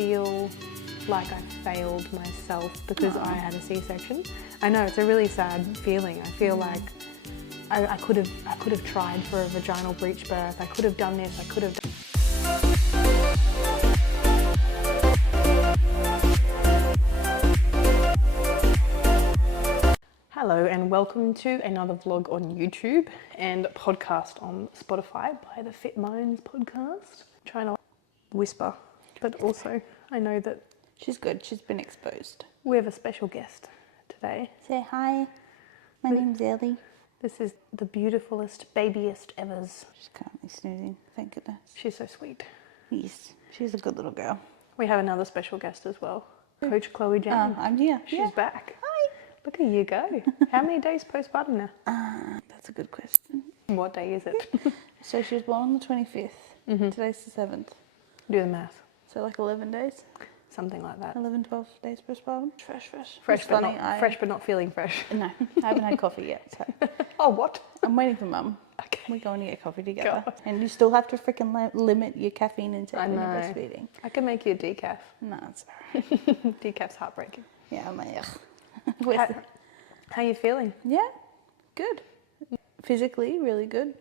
feel like I failed myself because I had a C-section. I know, it's a really sad feeling. I feel like I could have tried for a vaginal breech birth. I could have done this. I could have done. Hello and welcome to another vlog on YouTube and podcast on Spotify by the Fit Minds podcast. I'm trying to whisper, but also I know that she's good. She's been exposed. We have a special guest today. Say hi. My name's Ellie. This is the beautifulest, babyest ever's. She's currently snoozing. Thank goodness. She's so sweet. Yes, she's a good little girl. We have another special guest as well. Coach Chloe Jane. I'm here. She's back. Hi. Look at you go. How many days postpartum now? That's a good question. What day is it? So she was born on the 25th. Today's the 7th. Do the math. So like 11 days? Something like that. 11, 12 days postpartum. Fresh. Fresh, but fresh, but not feeling fresh. No, I haven't had coffee yet. So. Oh, what? I'm waiting for Mum. Okay. We're going to get coffee together. God. And you still have to freaking limit your caffeine intake when you're breastfeeding. I can make you a decaf. No, it's alright. Decaf's heartbreaking. Yeah, I'm like, ugh. How you feeling? Yeah, good. Physically, really good.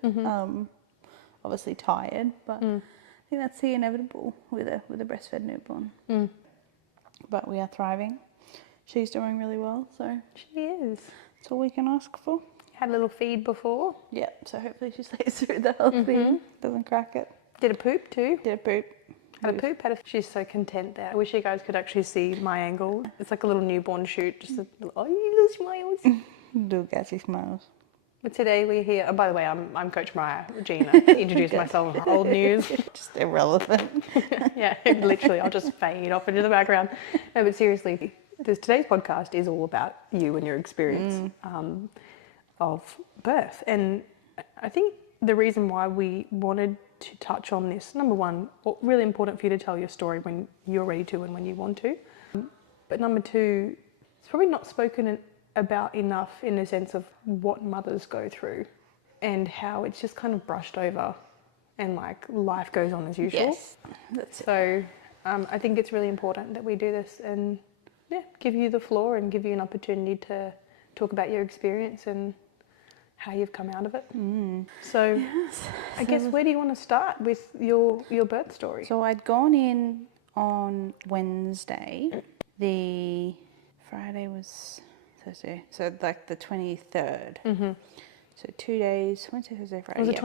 Obviously tired, but I think that's the inevitable with a breastfed newborn. But we are thriving. She's doing really well, so She is. that's all we can ask for. Had a little feed before. Yeah, so hopefully she stays through the whole thing, doesn't crack it. Did a poop too. Did a poop. Had a poop. She's so content there. I wish you guys could actually see my angle. It's like a little newborn shoot. Just a little, oh, you little smiles. Do gassy smiles. But today we're here. Oh, by the way, I'm Coach Mariah Gina. Introduce myself. Old news. Just irrelevant. Yeah, literally. I'll just fade off into the background. No, but seriously, today's podcast is all about you and your experience of birth. And I think the reason why we wanted to touch on this, number one, really important for you to tell your story when you're ready to and when you want to. But number two, it's probably not spoken about enough in the sense of what mothers go through and how it's just kind of brushed over and like life goes on as usual. Yes, that's it. So I think it's really important that we do this and give you the floor and give you an opportunity to talk about your experience and how you've come out of it. So Yes. I guess where do you want to start with your birth story? So I'd gone in on Wednesday. The Friday was Thursday. So like the 23rd. So 2 days, Wednesday, Thursday, Friday. Was it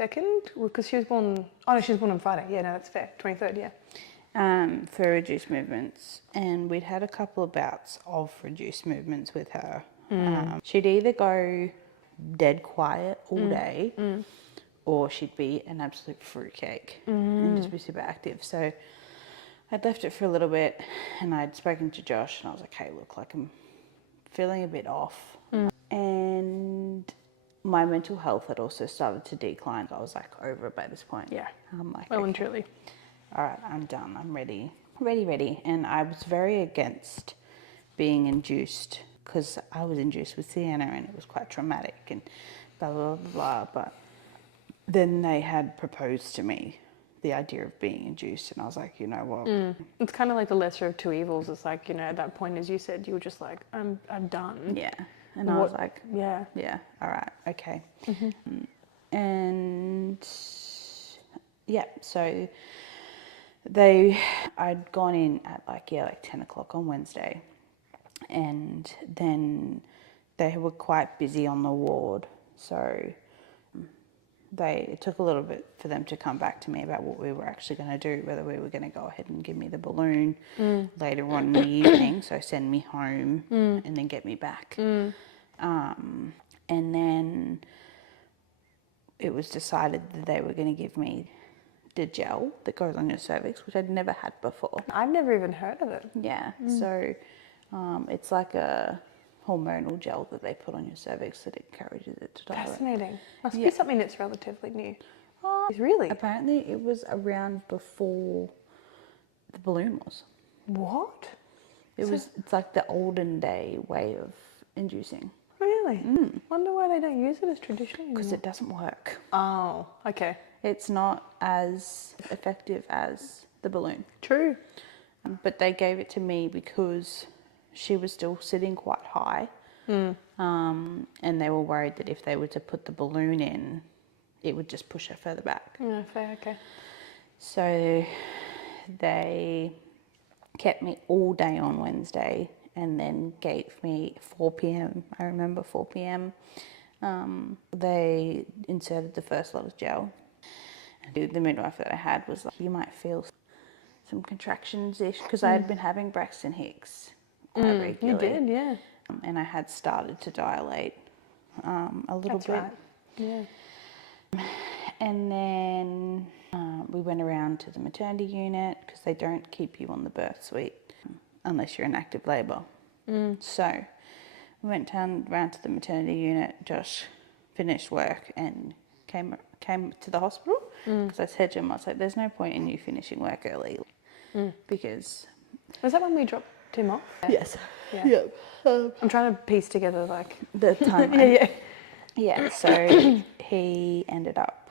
22nd? Because she was born, oh no, she was born on Friday. Yeah, no, that's fair. 23rd, yeah. For reduced movements. And we'd had a couple of bouts of reduced movements with her. She'd either go dead quiet all day or she'd be an absolute fruitcake and just be super active. So I'd left it for a little bit and I'd spoken to Josh and I was like, hey, look, like I'm feeling a bit off. And my mental health had also started to decline. I was like over it by this point. Yeah. I'm like, Well okay, and truly. all right, I'm done. I'm ready. And I was very against being induced because I was induced with Sienna and it was quite traumatic and blah, blah, blah, blah. But then they had proposed to me the idea of being induced and I was like, you know what? It's kind of like the lesser of two evils. It's like, you know, at that point, as you said, you were just like, I'm done. Yeah. And I was like, yeah, all right, okay. And yeah, so I'd gone in at like 10 o'clock on Wednesday and then they were quite busy on the ward. So it took a little bit for them to come back to me about what we were actually going to do, whether we were going to go ahead and give me the balloon later on in the evening, so send me home and then get me back. And then it was decided that they were going to give me the gel that goes on your cervix, which I'd never had before. I've never even heard of it. Yeah, so it's like a hormonal gel that they put on your cervix that encourages it to dilate. Fascinating. Must be something that's relatively new. Really? Apparently it was around before the balloon was. What? It's like the olden day way of inducing. Really? Wonder why they don't use it as traditional Because anymore. it doesn't work. Oh, okay. It's not as effective as the balloon. True. But they gave it to me because she was still sitting quite high. And they were worried that if they were to put the balloon in, it would just push her further back. Yeah, fair, okay. So they kept me all day on Wednesday and then gave me 4 p.m. I remember 4 p.m. They inserted the first lot of gel. The midwife that I had was like, you might feel some contractions-ish, because I had been having Braxton Hicks quite regularly. You did, yeah. And I had started to dilate a little That's bit. right. Yeah. And then we went around to the maternity unit, because they don't keep you on the birth suite unless you're in active labour. So we went round to the maternity unit. Josh finished work and came to the hospital, because I said to him, I was like, there's no point in you finishing work early, because... Was that when we dropped him off? Yes. Yeah. Yep. I'm trying to piece together like... The timeline. yeah. Yeah, so he ended up,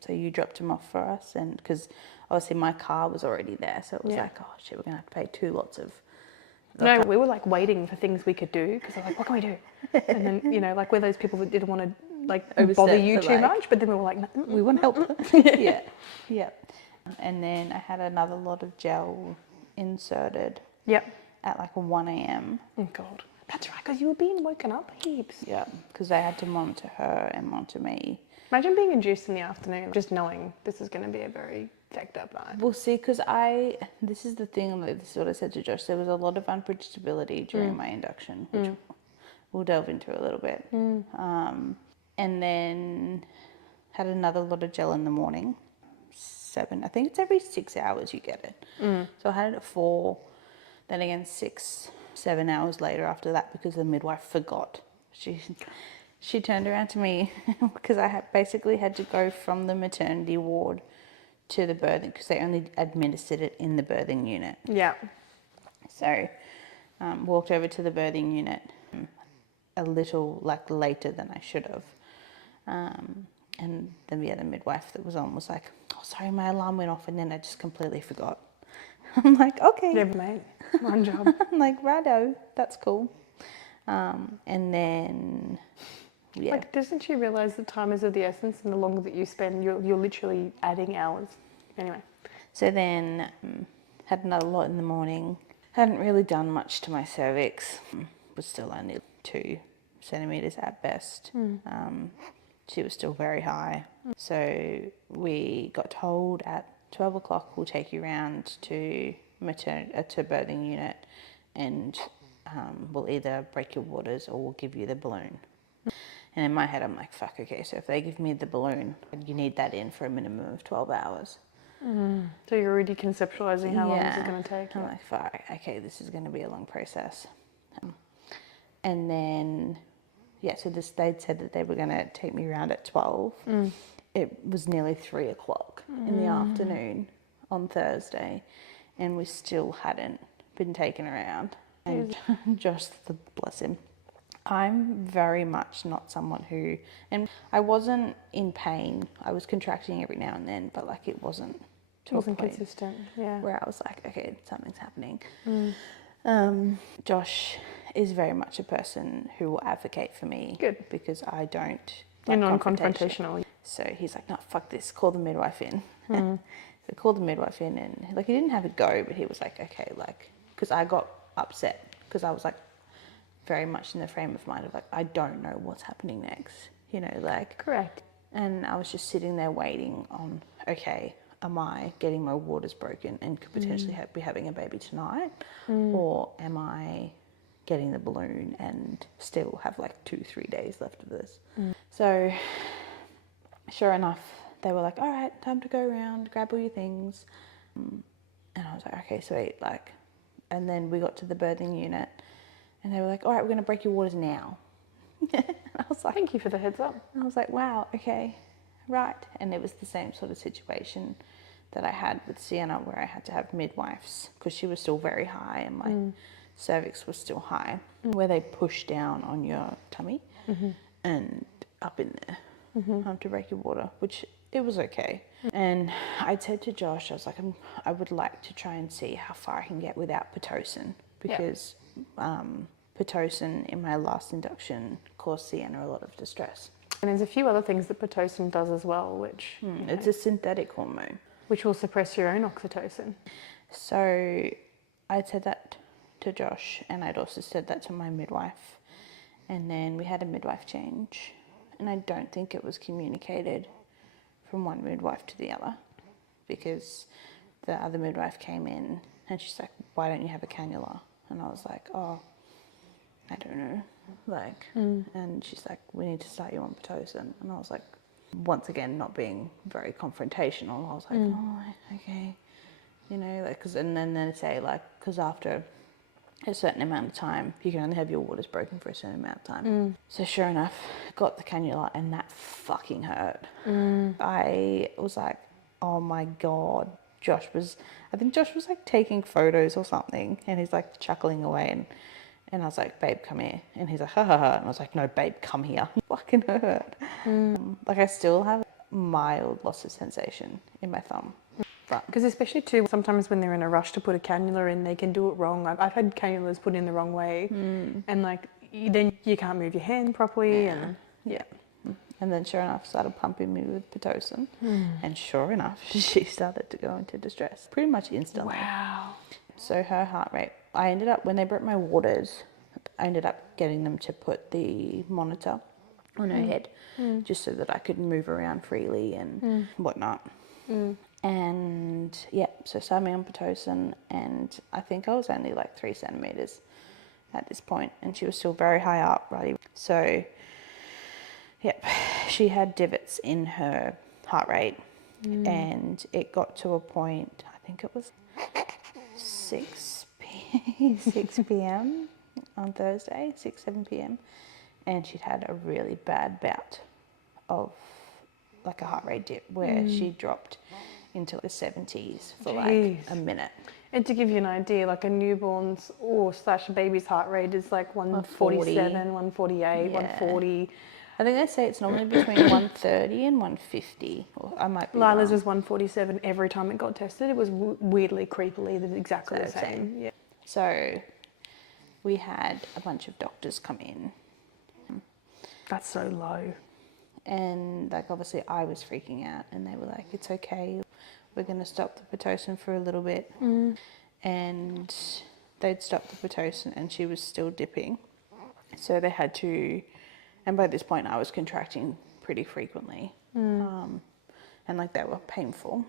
so you dropped him off for us, and because obviously my car was already there, so it was like, oh shit, we're going to have to pay 2 lots of... No, we were like waiting for things we could do, because I was like, what can we do? And then, you know, like we're those people that didn't want to like bother you too much, but then we were like, no, we want help. Yeah. And then I had another lot of gel inserted at like 1 a.m. Oh God, that's right, because you were being woken up heaps. Yeah, because I had to monitor her and monitor me. Imagine being induced in the afternoon, just knowing this is going to be a very fucked up night. Well, see, because this is the thing, this is what I said to Josh, there was a lot of unpredictability during my induction, which we'll delve into a little bit. And then had another lot of gel in the morning, 7, I think it's every 6 hours you get it. So I had it at 4, then again 6, 7 hours later after that, because the midwife forgot. She turned around to me because I basically had to go from the maternity ward to the birthing, because they only administered it in the birthing unit. Yeah. So walked over to the birthing unit a little like later than I should have. And then the other midwife that was on was like, oh, sorry, my alarm went off, and then I just completely forgot. I'm like, okay. Never mind. One job. I'm like, righto, that's cool. And then... Yeah. Like, doesn't she realise that time is of the essence, and the longer that you spend, you're literally adding hours. Anyway. So then had another lot in the morning. Hadn't really done much to my cervix. Was still only 2 centimetres at best. She was still very high. So we got told at 12 o'clock we'll take you round to birthing unit, and we'll either break your waters or we'll give you the balloon. And in my head, I'm like, fuck, okay, so if they give me the balloon, you need that in for a minimum of 12 hours. So you're already conceptualising how long this is going to take. I'm like, fuck, okay, this is going to be a long process. And then, so they'd said that they were going to take me around at 12. It was nearly 3 o'clock in the afternoon on Thursday, and we still hadn't been taken around. And Josh, bless him, I'm very much not someone who, and I wasn't in pain. I was contracting every now and then, but like it wasn't to a point consistent, where I was like, okay, something's happening. Josh is very much a person who will advocate for me. Good. Because I don't You're like non-confrontational. So he's like, no, fuck this, call the midwife in. So called the midwife in, and like he didn't have a go, but he was like, okay, like, because I got upset because I was like very much in the frame of mind of like, I don't know what's happening next, you know, like. Correct. And I was just sitting there waiting on, okay, am I getting my waters broken and could potentially be having a baby tonight? Or am I getting the balloon and still have like 2-3 days left of this? So sure enough, they were like, all right, time to go around, grab all your things. And I was like, okay, sweet. Like, and then we got to the birthing unit and they were like, all right, we're going to break your waters now. And I was like, Thank you for the heads up. I was like, wow, okay, right. And it was the same sort of situation that I had with Sienna, where I had to have midwives because she was still very high and my cervix was still high, where they push down on your tummy and up in there to break your water, which it was okay. And I said to Josh, I was like, I would like to try and see how far I can get without Pitocin, because Pitocin in my last induction caused Sienna a lot of distress. And there's a few other things that Pitocin does as well, which It's a synthetic hormone. which will suppress your own oxytocin. So I said that to Josh, and I'd also said that to my midwife. And then we had a midwife change, and I don't think it was communicated from one midwife to the other, because the other midwife came in and she's like, why don't you have a cannula? And I was like, oh, I don't know. Like, and she's like, we need to start you on Pitocin. And I was like, once again, not being very confrontational, I was like, oh, okay. You know, like, cause, and then they say, like, because after a certain amount of time, you can only have your waters broken for a certain amount of time. So sure enough, got the cannula, and that fucking hurt. I was like, oh my God. I think Josh was like taking photos or something, and he's like chuckling away, and I was like, babe, come here. And he's like, ha ha ha. And I was like, no, babe, come here. It fucking hurt. Like, I still have mild loss of sensation in my thumb. Because especially too, sometimes when they're in a rush to put a cannula in, they can do it wrong. I've had cannulas put in the wrong way, and like then you can't move your hand properly, and And then sure enough, started pumping me with Pitocin, and sure enough, she started to go into distress pretty much instantly. wow. So her heart rate, I ended up, when they broke my waters, I ended up getting them to put the monitor on her head, just so that I could move around freely and whatnot. And yeah, so started me on Pitocin, and I think I was only like 3 centimeters at this point, and she was still very high up, right? So yep, she had divots in her heart rate, and it got to a point, I think it was 6 p.m. on Thursday, 7 p.m. And she'd had a really bad bout of like a heart rate dip where she dropped into the 70s for like a minute. And to give you an idea, like a newborn's or slash baby's heart rate is like 147, 148, 140. I think they say it's normally between 130 and 150. Or I might be Lila's wrong. was 147 every time it got tested. It was weirdly, creepily exactly the same. Yeah. So we had a bunch of doctors come in. That's so low. And like obviously I was freaking out, and they were like, it's okay, we're going to stop the Pitocin for a little bit. And they'd stopped the Pitocin, and she was still dipping. So they had to, and by this point I was contracting pretty frequently. And like they were painful.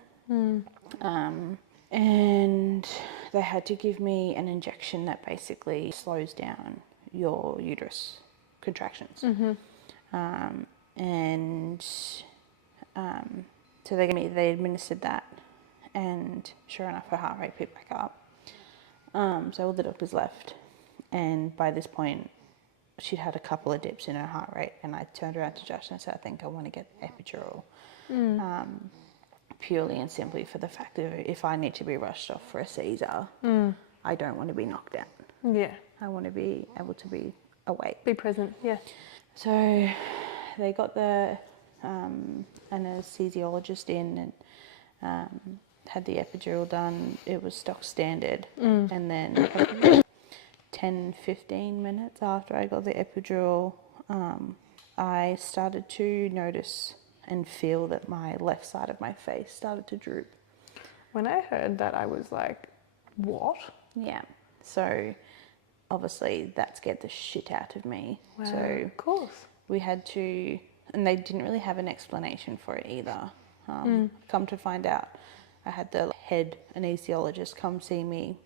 And they had to give me an injection that basically slows down your uterus contractions. So they administered that, and sure enough, her heart rate picked back up. So all the doctors left, and by this point, she'd had a couple of dips in her heart rate, and I turned around to Josh and I said, I think I want to get epidural, purely and simply for the fact that if I need to be rushed off for a Caesar, I don't want to be knocked out. Yeah. I want to be able to be awake. Be present. Yeah. So they got the anesthesiologist in and had the epidural done. It was stock standard. And then 10-15 minutes after I got the epidural, I started to notice and feel that my left side of my face started to droop. When I heard that, I was like, what? Yeah. So obviously that scared the shit out of me. Wow. So Of course. we had to, and they didn't really have an explanation for it either. Come to find out, I had the head anesthesiologist come see me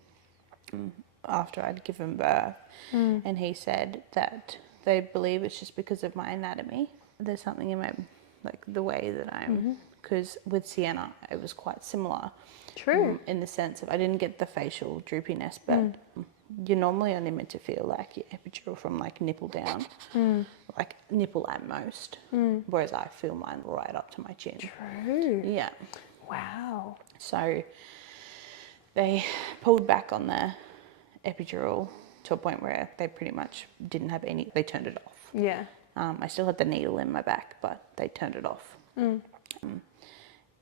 after I'd given birth, and he said that they believe it's just because of my anatomy. There's something in my, like the way that I'm, because with Sienna it was quite similar. True. In the sense of I didn't get the facial droopiness, but you're normally only meant to feel like your epidural from like nipple down, like nipple at most, whereas I feel mine right up to my chin. True. Yeah. Wow. So they pulled back on the epidural to a point where they pretty much didn't have any, they turned it off. Yeah. I still had the needle in my back, but they turned it off.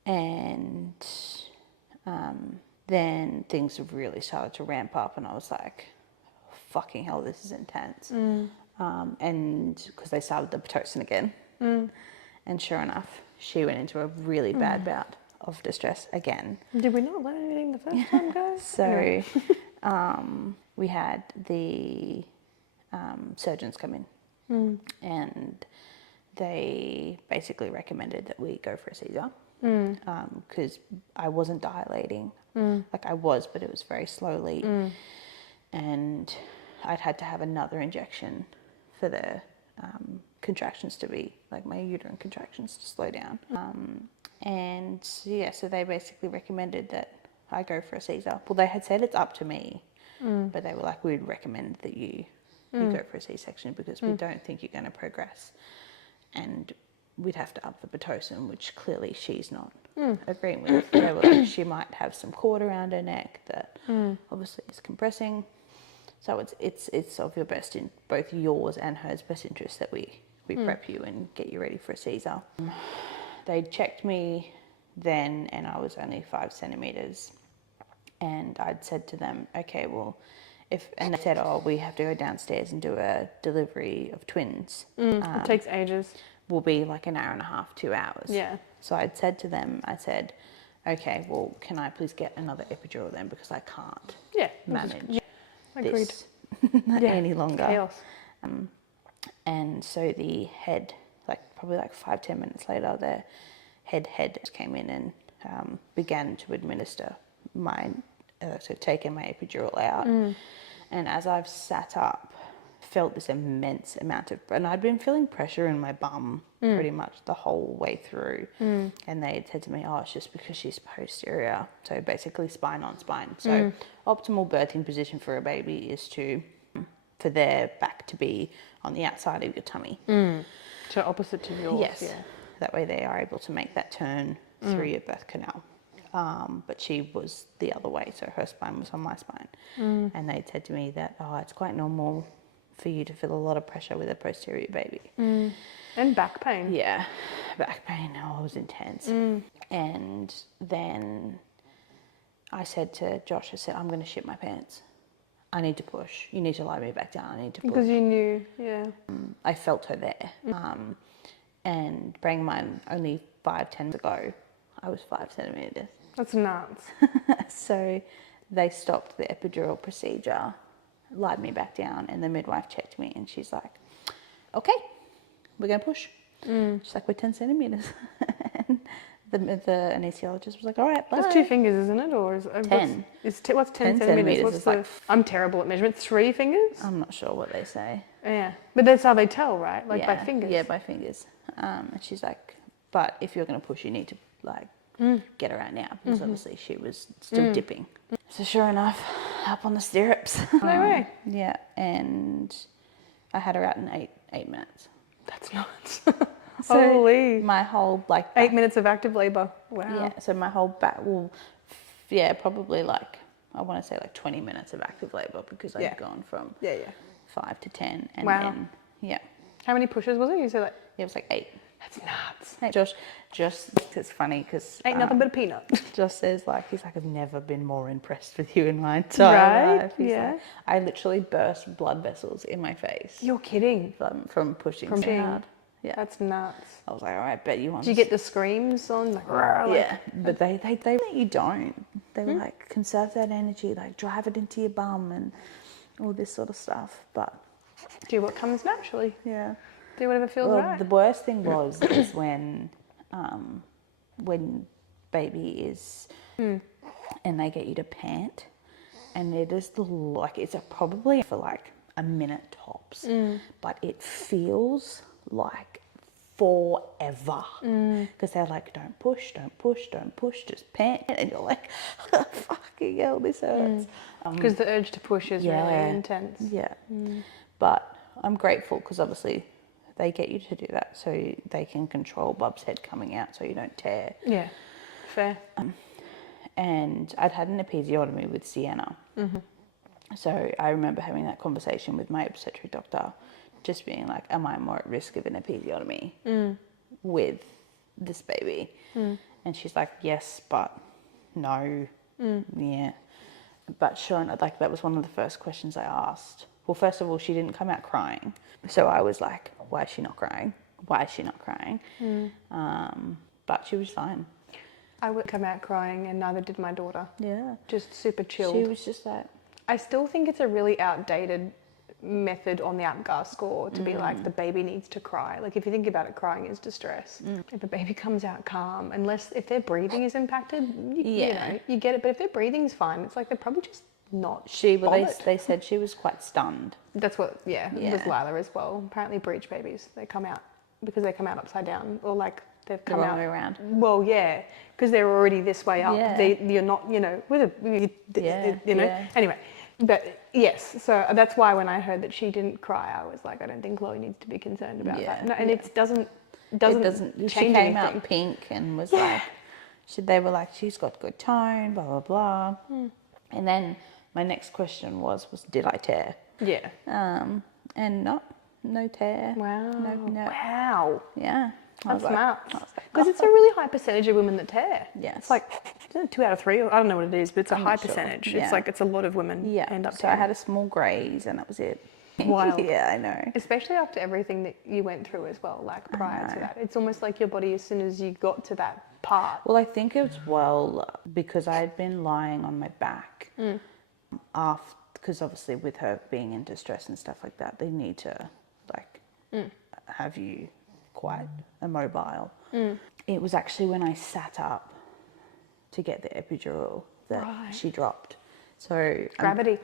And then things have really started to ramp up, and I was like, fucking hell, this is intense. And because they started the Pitocin again. And sure enough, she went into a really bad bout of distress again. Did we not learn anything the first time, guys? So Anyway. we had the surgeons come in, and they basically recommended that we go for a Caesar, because I wasn't dilating. Like I was, but it was very slowly. And I'd had to have another injection for the contractions to be, like my uterine contractions to slow down. And yeah, so they basically recommended that I go for a Caesar. Well, they had said it's up to me, but they were like, we'd recommend that you go for a C-section because we don't think you're going to progress. And we'd have to up the Pitocin, which clearly she's not agreeing with. They were like, she might have some cord around her neck that obviously is compressing. So it's of your best, in both yours and hers best interest, that we prep you and get you ready for a Caesar. They checked me then, and I was only 5 centimeters. And I'd said to them, okay, well, and they said, oh, we have to go downstairs and do a delivery of twins. It takes ages. Will be like an hour and a half, 2 hours. Yeah. So I'd said to them, okay, well, can I please get another epidural then, because I can't manage Agreed. this any longer. Chaos. And so the head, probably 5-10 minutes later, the head came in and began to administer taking my epidural out. And as I've sat up, felt this immense amount of, and I'd been feeling pressure in my bum pretty much the whole way through. And they had said to me, oh, it's just because she's posterior, so basically spine on spine. So optimal birthing position for a baby is for their back to be on the outside of your tummy. So opposite to yours. Yes. Yeah. That way they are able to make that turn through your birth canal. But she was the other way, so her spine was on my spine. And they said to me that, oh, it's quite normal for you to feel a lot of pressure with a posterior baby. And back pain. Yeah, back pain. Oh, it was intense. And then I said to Josh, I'm going to shit my pants. I need to push. You need to lie me back down. I need to push. Because you knew, yeah. I felt her there. And bearing in mind, only 5-10 ago, I was 5 centimeters. That's nuts. So they stopped the epidural procedure, lied me back down, and the midwife checked me, and she's like, okay, we're going to push. She's like, we're 10 centimeters. And the anesthesiologist was like, all right, bye. That's 2 fingers, isn't it? Or is 10. What's 10 centimeters? centimeters What's is the, like, I'm terrible at measurement. 3 fingers? I'm not sure what they say. Yeah. But that's how they tell, right? Like by fingers. Yeah, by fingers. And she's like, but if you're going to push, you need to get her out now, because obviously she was still dipping. So sure enough, up on the stirrups. No way. Yeah, and I had her out in 8 minutes. That's nuts. So Holy. my whole 8 minutes of active labour. Wow. Yeah, so my whole back, probably I want to say 20 minutes of active labour, because I'd gone from 5 to 10. And then, How many pushes was it? You said it was 8. That's nuts. Josh, it's funny because Ain't nothing but a peanut. Josh says he's like, I've never been more impressed with you in my entire life. He's like, I literally burst blood vessels in my face. You're kidding. From pushing so hard. Yeah. That's nuts. I was like, all right, bet you want. Do you get the screams on? But they you don't. They were like, conserve that energy, drive it into your bum and all this sort of stuff. But do what comes naturally. Yeah. Do whatever feels right. The worst thing is when baby is and they get you to pant, and it is it's probably for a minute tops, but it feels like forever, because they're like, don't push, just pant, and you're like, fucking hell, this hurts. Because the urge to push is really intense. Yeah. But I'm grateful, because obviously they get you to do that so they can control Bub's head coming out so you don't tear. Yeah, fair. And I'd had an episiotomy with Sienna. So I remember having that conversation with my obstetric doctor, just being like, am I more at risk of an episiotomy with this baby? And she's like, yes, but no. Yeah. But sure enough, like that was one of the first questions I asked. Well, first of all, she didn't come out crying. So I was like, why is she not crying? Why is she not crying? But she was fine. I would come out crying, and neither did my daughter. Yeah. Just super chilled. She was just like... I still think it's a really outdated method on the APGAR score to be like, the baby needs to cry. Like, if you think about it, crying is distress. If the baby comes out calm, unless if their breathing is impacted, you know, you get it. But if their breathing's fine, it's like they're probably just not They said she was quite stunned. That's what, it was Lila as well. Apparently breech babies, they come out because they come out upside down, or like they've come The out wrong way around. Well, yeah, because they're already this way up. Yeah. You're not, you know, you know. Yeah. Anyway, but yes, so that's why when I heard that she didn't cry, I was like, I don't think Chloe needs to be concerned about that. No, and it doesn't change She came anything. out pink and was like, they were like, she's got good tone, blah blah blah. And then my next question was did I tear? Yeah. And no tear. Wow. No. Wow. Yeah. That's smart. Because it's a really high percentage of women that tear. Yes. It's like 2 out of 3. I don't know what it is, but it's a high not sure. percentage. Yeah. It's like it's a lot of women end up So tearing. I had a small graze and that was it. Wild. Yeah, I know. Especially after everything that you went through as well, like prior to that. It's almost like your body, as soon as you got to that part. Well, I think it's because I had been lying on my back because obviously with her being in distress and stuff like that, they need to like have you quite immobile. It was actually when I sat up to get the epidural that she dropped. So Gravity.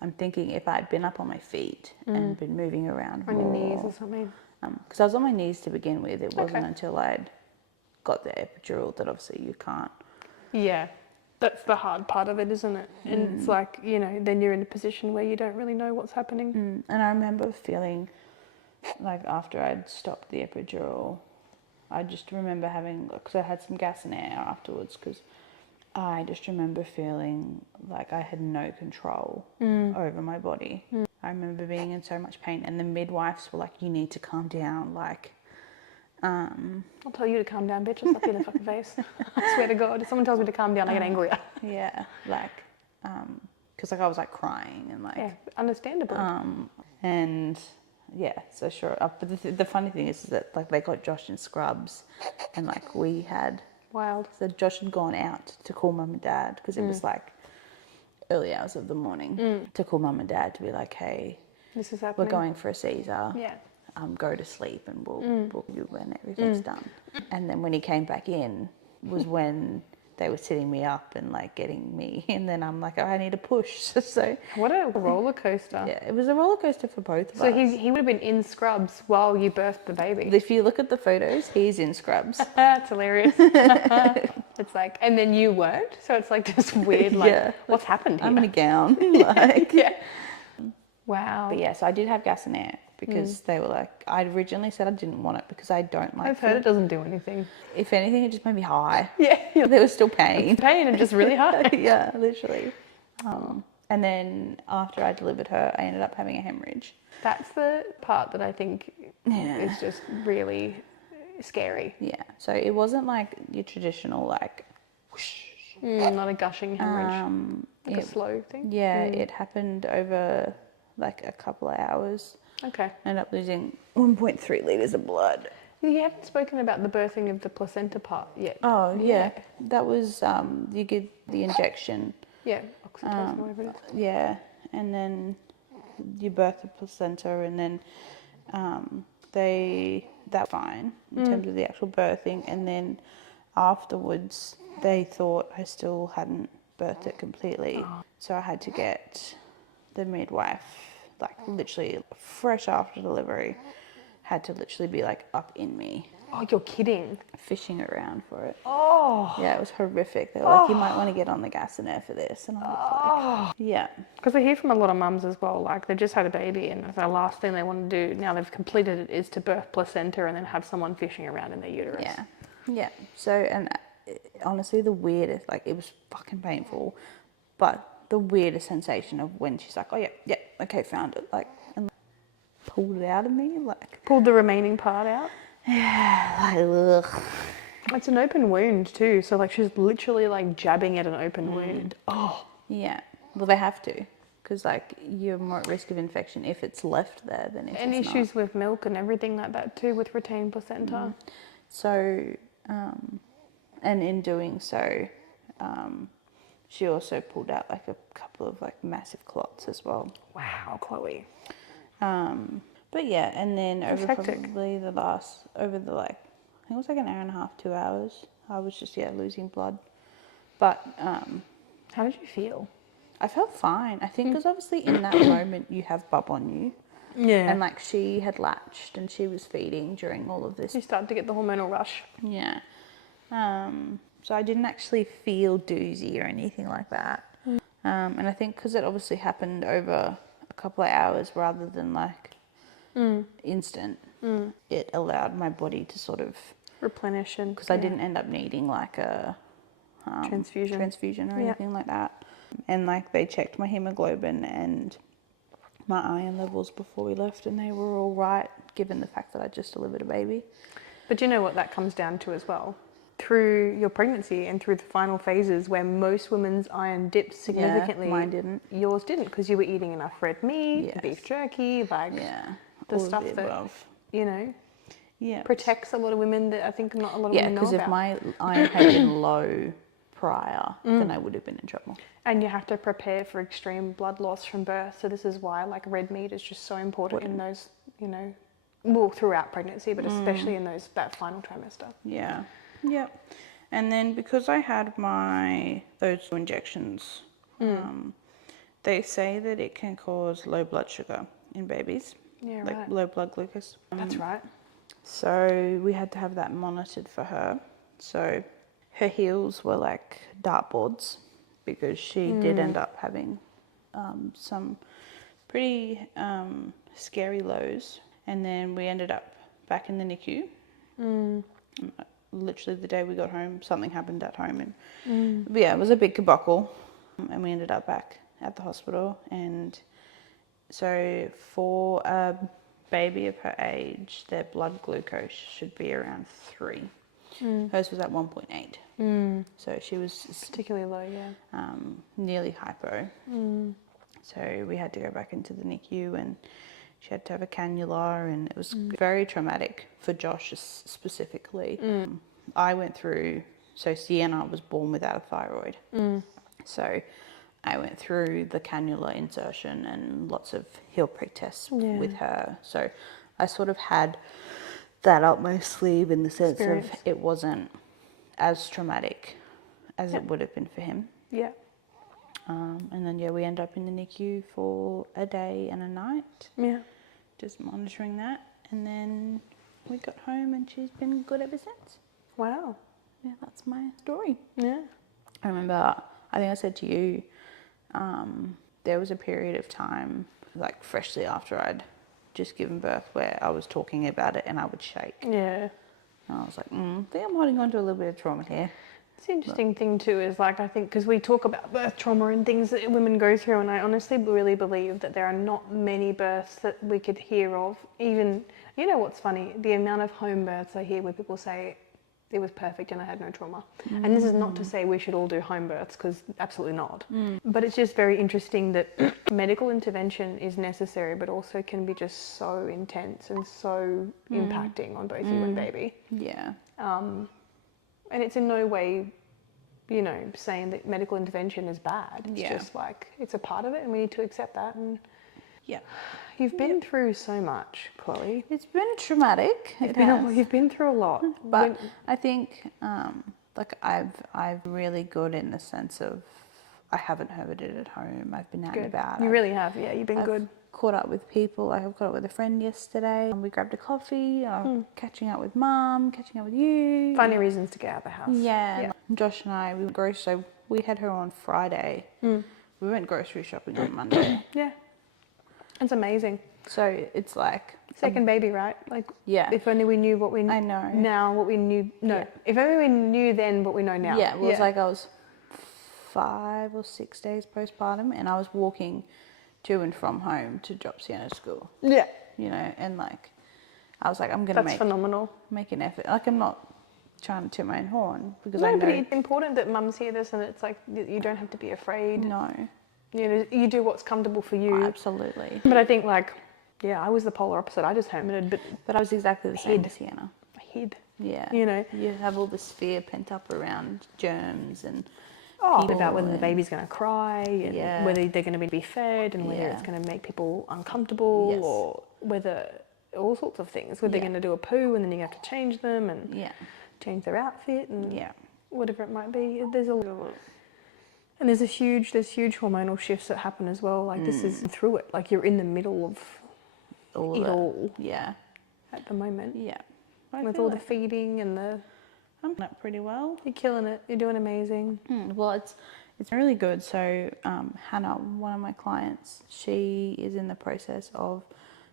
I'm thinking if I'd been up on my feet and been moving around On more, your knees or something. because I was on my knees to begin with. It wasn't until I'd got the epidural that obviously you can't. Yeah, that's the hard part of it, isn't it? And it's like, you know, then you're in a position where you don't really know what's happening. And I remember feeling like after I'd stopped the epidural, I just remember having, because I had some gas and air afterwards, because I just remember feeling like I had no control over my body. I remember being in so much pain, and the midwives were like, you need to calm down, like... I'll tell you to calm down, bitch. I'll slap you in the fucking face. I swear to God, if someone tells me to calm down, I get angrier. Yeah, like, because like I was like crying and like... Yeah, understandably. And yeah, so sure. But the funny thing is that like they got Josh in scrubs, and like we had... Wild. So Josh had gone out to call mum and dad because it was like early hours of the morning to call mum and dad to be like, hey, This is happening. we're going for a Caesar. Yeah. Go to sleep and we'll book you when everything's done. And then when he came back in was when they were sitting me up and like getting me, and then I'm like, oh, I need a push. So What a roller coaster. yeah, it was a roller coaster for both of So us. he would have been in scrubs while you birthed the baby. If you look at the photos, he's in scrubs. That's hilarious. It's like, and then you weren't, so it's like this weird, like, what's happened here? I'm in a gown. Like, yeah. Wow. But yeah, so I did have gas and air because they were like, I originally said I didn't want it because I don't like I've heard it doesn't do anything. If anything, it just made me high. Yeah. There was still pain. Pain and just really hard. Yeah, literally. And then after I delivered her, I ended up having a hemorrhage. That's the part that I think is just really scary. Yeah, so it wasn't like your traditional like whoosh. Not a gushing hemorrhage. Like a slow thing. Yeah, it happened over like a couple of hours. Okay. I ended up losing 1.3 litres of blood. You haven't spoken about the birthing of the placenta part yet. Oh, yeah. That was, you get the injection. Yeah, oxytocin, whatever it is. Yeah, and then you birth the placenta, and then that fine in terms of the actual birthing, and then afterwards they thought I still hadn't birthed it completely, so I had to get the midwife, like literally fresh after delivery, had to literally be like up in me. Oh, you're kidding. Fishing around for it. Oh. Yeah, it was horrific. They were like, you might want to get on the gas and air for this. And I was like, yeah. Because I hear from a lot of mums as well, like they just had a baby and the last thing they want to do now they've completed it is to birth placenta and then have someone fishing around in their uterus. Yeah. Yeah. So, and honestly, the weirdest, like it was fucking painful, but the weirdest sensation of when she's like, oh yeah, okay, found it. Like, and pulled it out of me, like. Pulled the remaining part out? Yeah, like, ugh. It's an open wound too, so like she's literally like jabbing at an open wound. Oh, Yeah. Well, they have to, because like you're more at risk of infection if it's left there than if and it's issues with milk and everything like that too with retained placenta. not. So, and in doing so, she also pulled out like a couple of like massive clots as well. Wow, Chloe. But yeah, and then That's over hectic. probably over the like, I think it was like an hour and a half, 2 hours, I was just, losing blood. But How did you feel? I felt fine. I think because obviously in that moment you have bub on you. Yeah. And like she had latched and she was feeding during all of this. You started to get the hormonal rush. Yeah. So I didn't actually feel doozy or anything like that. And I think because it obviously happened over a couple of hours rather than like instant, it allowed my body to sort of Replenish and because I didn't end up needing like a transfusion or anything like that. And like they checked my hemoglobin and my iron levels before we left, and they were all right, given the fact that I just delivered a baby. But you know what that comes down to as well? Through your pregnancy and through the final phases where most women's iron dipped significantly, mine didn't. Yours didn't, because you were eating enough red meat, Yes. beef jerky, like the all stuff of the that, above. you know, Yeah. protects a lot of women that I think not a lot of Yeah, women know because if about. my iron had been low prior, then I would have been in trouble. And you have to prepare for extreme blood loss from birth. So this is why like red meat is just so important in those, you know, well, throughout pregnancy, but especially in that final trimester. Yeah. Yep. And then because I had those injections, they say that it can cause low blood sugar in babies. Yeah, like right. low blood glucose. That's right. So we had to have that monitored for her. So her heels were like dartboards because she did end up having some pretty scary lows. And then we ended up back in the NICU. Literally the day we got home, something happened at home. And it was a big kabuckle. And we ended up back at the hospital. And so for a baby of her age, their blood glucose should be around 3. Hers was at 1.8. So she was Particularly low, yeah. nearly hypo. So we had to go back into the NICU and she had to have a cannula, and it was very traumatic for Josh specifically. I went through, so Sienna was born without a thyroid. So I went through the cannula insertion and lots of heel prick tests with her. So I sort of had that up my sleeve in the sense of it wasn't as traumatic as it would have been for him. Yeah. And then, we end up in the NICU for a day and a night. Yeah. Just monitoring that. And then we got home and she's been good ever since. Wow. Yeah, that's my story. Yeah. I remember, I think I said to you, there was a period of time, like freshly after I'd just given birth, where I was talking about it and I would shake. Yeah. And I was like, I think I'm holding on to a little bit of trauma here. It's the interesting thing too is like I think because we talk about birth trauma and things that women go through, and I honestly really believe that there are not many births that we could hear of. Even, you know what's funny? The amount of home births I hear where people say it was perfect and I had no trauma. And this is not to say we should all do home births, because absolutely not. But it's just very interesting that medical intervention is necessary, but also can be just so intense and so impacting on both you and baby. Yeah. And it's in no way, you know, saying that medical intervention is bad. It's just like, it's a part of it and we need to accept that. And you've been through so much, Chloe. It's been traumatic. You've been through a lot. But I think, like I've really good in the sense of I haven't heard it at home. I've been out and about. You really have, yeah. You've been good. Caught up with people. I caught up with a friend yesterday. We grabbed a coffee. Catching up with Mum. Catching up with you. Finding reasons to get out of the house. Yeah. Josh and I, we went grocery. So we had her on Friday. We went grocery shopping on Monday. Yeah. It's amazing. So it's like second baby, right? Like, if only we knew what we I know now, what we knew. No, if only we knew then what we know now. Yeah, well, it was like I was 5 or 6 days postpartum, and I was walking to and from home to drop Sienna to school. Yeah. You know, and like I was like, I'm gonna phenomenal. Make an effort. Like I'm not trying to toot my own horn because No, I know. but it's important that mums hear this, and it's like you don't have to be afraid. No. You know, you do what's comfortable for you. Absolutely. But I think like, yeah, I was the polar opposite. I just hermited, But I was exactly the same as Sienna. I hid. Yeah. You know. You have all this fear pent up around germs and About people whether the and- baby's going to cry and Yeah. whether they're going to be fed and whether Yeah. it's going to make people uncomfortable Yes. or whether all sorts of things. Whether Yeah. they're going to do a poo and then you have to change them and Yeah. change their outfit and Yeah. whatever it might be. And there's huge hormonal shifts that happen as well. Like this is through it. Like you're in the middle of All it of it. all Yeah. at the moment. Yeah. I With feel all the like feeding and I'm doing it pretty well. you're killing it. You're doing amazing. Well, it's really good. So Hannah, one of my clients, she is in the process of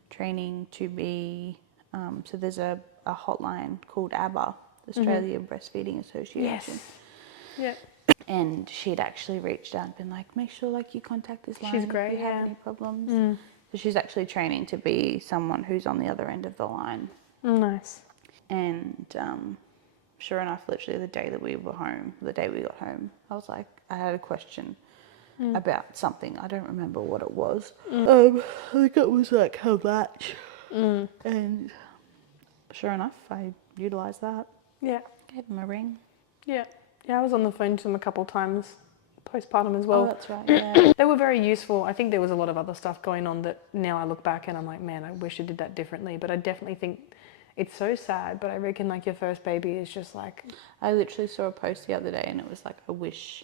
training to be. So there's a hotline called ABBA, Australia Breastfeeding Association. Yes. Yeah. And she'd actually reached out and been like, make sure like you contact this line She's if great, you have yeah. any problems. So she's actually training to be someone who's on the other end of the line. Nice. And sure enough, literally the day we got home, I was like, I had a question about something. I don't remember what it was. I think it was like her latch. And sure enough, I utilised that. Yeah. Gave him a ring. Yeah. Yeah, I was on the phone to them a couple of times postpartum as well. Oh, that's right, yeah. They were very useful. I think there was a lot of other stuff going on that now I look back and I'm like, man, I wish I did that differently. But I definitely think it's so sad. But I reckon like your first baby is just like... I literally saw a post the other day and it was like, I wish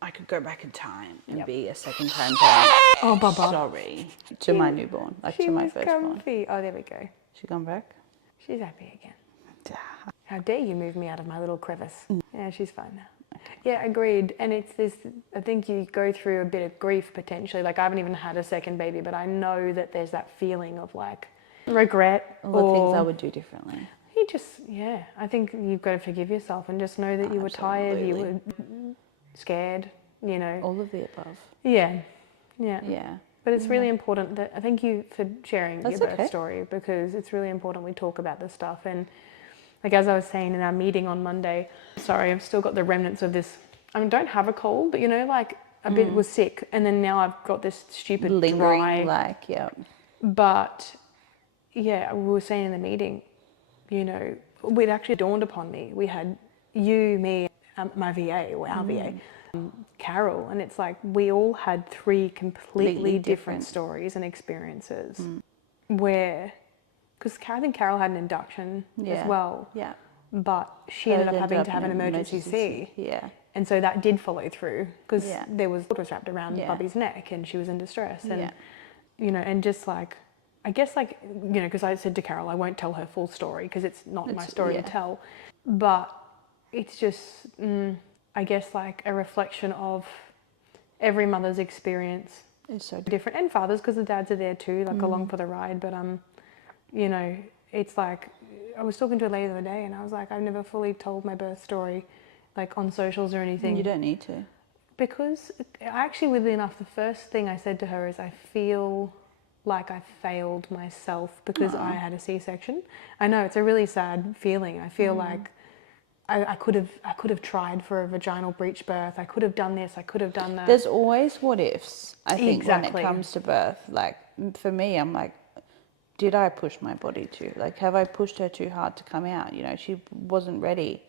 I could go back in time and be a second time parent. Oh, Baba. Sorry. To my newborn, like to my firstborn. Comfy. Oh, there we go. She gone back? She's happy again. How dare you move me out of my little crevice? Yeah, she's fine now. Yeah, agreed. And it's this, I think you go through a bit of grief potentially. Like I haven't even had a second baby, but I know that there's that feeling of like regret. All the things I would do differently. You just, yeah, I think you've got to forgive yourself and just know that you were tired, you were scared, you know. All of the above. Yeah, yeah. Yeah. But it's really important that, thank you for sharing That's your birth okay. story, because it's really important we talk about this stuff. And like as I was saying in our meeting on Monday, sorry, I've still got the remnants of this. I mean, don't have a cold, but you know, like a bit was sick, and then now I've got this stupid Lingering, dry. like, yeah. But yeah, we were saying in the meeting, you know, it actually dawned upon me. We had you, me, my VA, or our VA, Carol, and it's like we all had three completely different stories and experiences where, because I think Carol had an induction as well, Yeah. but she ended up having to have an emergency C. Yeah. And so that did follow through, because Yeah. there was wrapped around Yeah. Bubby's neck and she was in distress. And, Yeah. you know, and just like, I guess like, you know, because I said to Carol, I won't tell her full story because it's not my story to tell. But it's just, I guess like a reflection of every mother's experience. It's so Different, and fathers, because the dads are there too, like along for the ride. But, you know, it's like, I was talking to a lady the other day and I was like, I've never fully told my birth story, like on socials or anything. You don't need to. Because actually, weirdly enough, the first thing I said to her is I feel like I failed myself because I had a C-section. I know it's a really sad feeling. I feel like I could have tried for a vaginal breech birth. I could have done this. I could have done that. There's always what ifs, I think, when Exactly. it comes to birth. Like, for me, I'm like, did I push my body too? Like, have I pushed her too hard to come out? You know, she wasn't ready.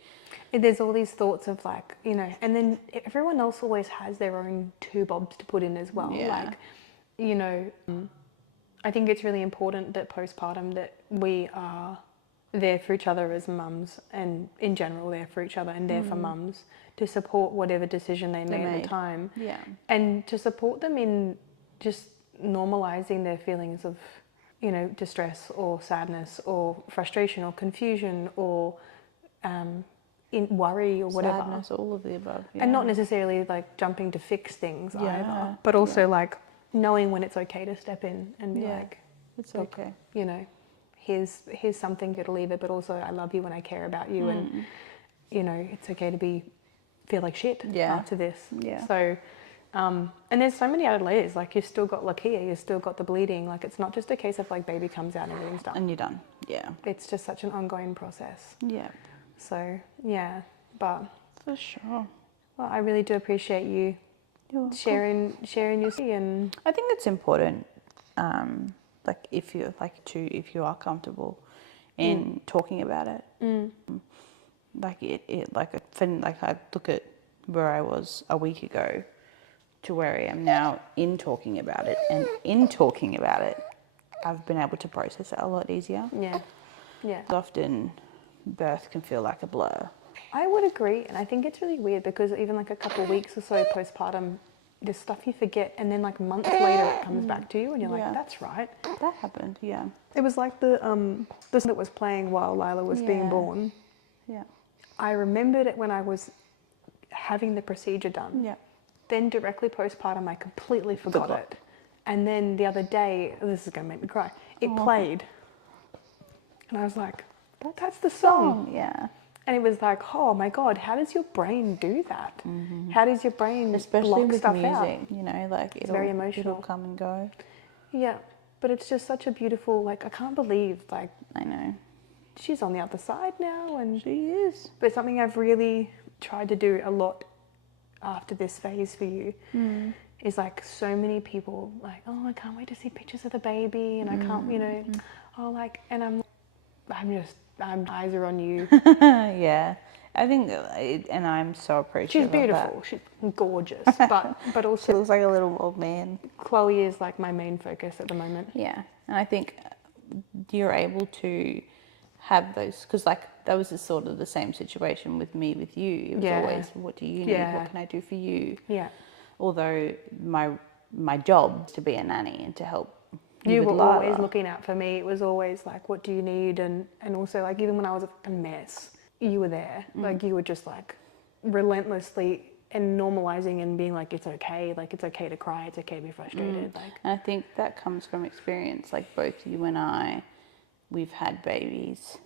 There's all these thoughts of like, you know, and then everyone else always has their own two bobs to put in as well. Yeah. Like, you know, I think it's really important that postpartum that we are there for each other as mums, and in general there for each other and there for mums to support whatever decision they made at the time. Yeah. And to support them in just normalizing their feelings of, you know, distress or sadness or frustration or confusion or in worry or whatever. Sadness, all of the above. Yeah. And not necessarily like jumping to fix things Yeah. either, but also like knowing when it's okay to step in and be Yeah. like, It's look, okay. you know, here's something to leave it, but also I love you and I care about you, and you know, it's okay to feel like shit after this. Yeah. So, and there's so many other layers. Like you've still got Lakia, you've still got the bleeding. Like it's not just a case of like baby comes out and everything's done. And you're done. Yeah. It's just such an ongoing process. Yeah. So yeah, but For sure. well, I really do appreciate you You're welcome. sharing your story. And I think it's important, like if you are comfortable in talking about it. Like I look at where I was a week ago to where I am now in talking about it, and in talking about it, I've been able to process it a lot easier. yeah, yeah. Often, birth can feel like a blur. I would agree, and I think it's really weird because even like a couple of weeks or so postpartum, there's stuff you forget, and then like months later it comes back to you, and you're Yeah. like, "That's right." That happened, yeah. It was like the song that was playing while Lila was being Yeah. born. Yeah. I remembered it when I was having the procedure done. Yeah. Then directly postpartum, I completely forgot it. And then the other day, this is going to make me cry, it played. And I was like, that's the song. Yeah. And it was like, oh my God, how does your brain do that? How does your brain Especially block with stuff music, out? you know, like It's very emotional. It'll come and go. Yeah, but it's just such a beautiful, like, I can't believe, like, I know. she's on the other side now. And She is. but something I've really tried to do a lot after this phase for you is like so many people like, oh, I can't wait to see pictures of the baby, and I can't, you know, oh, like, and I'm eyes are on you. Yeah. I think, and I'm so appreciative She's beautiful, of she's gorgeous, but that. also She looks like a little old man. Chloe is like my main focus at the moment. Yeah. And I think you're able to have those, because like that was sort of the same situation with me, with you. It was always, what do you need? Yeah. What can I do for you? Yeah. Although my job is to be a nanny and to help You with were Lila. always looking out for me. It was always like, what do you need? And also like, even when I was a fucking mess, you were there. Like you were just like relentlessly and normalizing and being like, it's okay to cry, it's okay to be frustrated. Like, And I think that comes from experience. Like both you and I, we've had babies,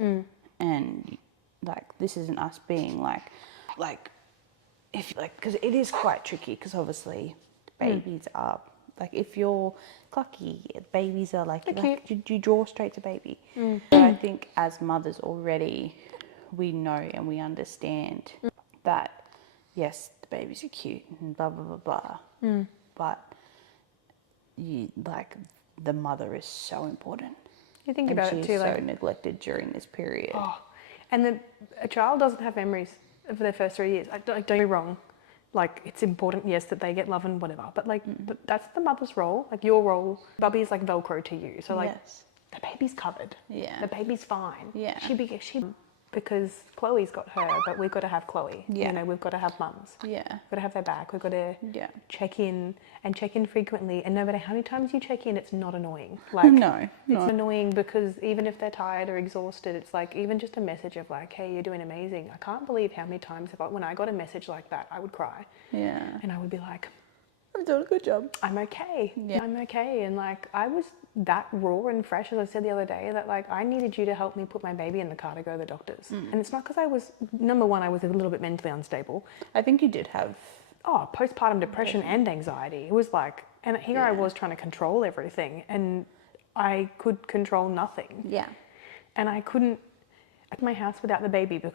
and like this isn't us being like if like, because it is quite tricky, because obviously babies are like, if you're clucky, babies are like you draw straight to baby. But I think as mothers already, we know and we understand that yes, the babies are cute and blah blah blah blah, but you like, the mother is so important. you think And about she it is too, so like, neglected during this period. oh, and a child doesn't have memories for their first 3 years. Don't get me wrong. Like, it's important, yes, that they get love and whatever, but like, but that's the mother's role. Like, your role, Bubby is like Velcro to you. So like, Yes. the baby's covered. Yeah. The baby's fine. Yeah. Because Chloe's got her, but we've got to have Chloe. Yeah. You know, we've got to have mums. Yeah. We've got to have their back. We've got to Yeah. check in frequently. And no matter how many times you check in, it's not annoying. Like, No, it's annoying because even if they're tired or exhausted, it's like, even just a message of like, hey, you're doing amazing. I can't believe how many times when I got a message like that, I would cry. Yeah. And I would be like, I'm doing a good job. I'm okay. Yeah. I'm okay. And like, I was that raw and fresh, as I said the other day, that like, I needed you to help me put my baby in the car to go to the doctors. And it's not because I was, number one, I was a little bit mentally unstable. I think you did have... Postpartum depression and anxiety. It was like, and here I was trying to control everything, and I could control nothing. Yeah. And I couldn't at my house without the baby by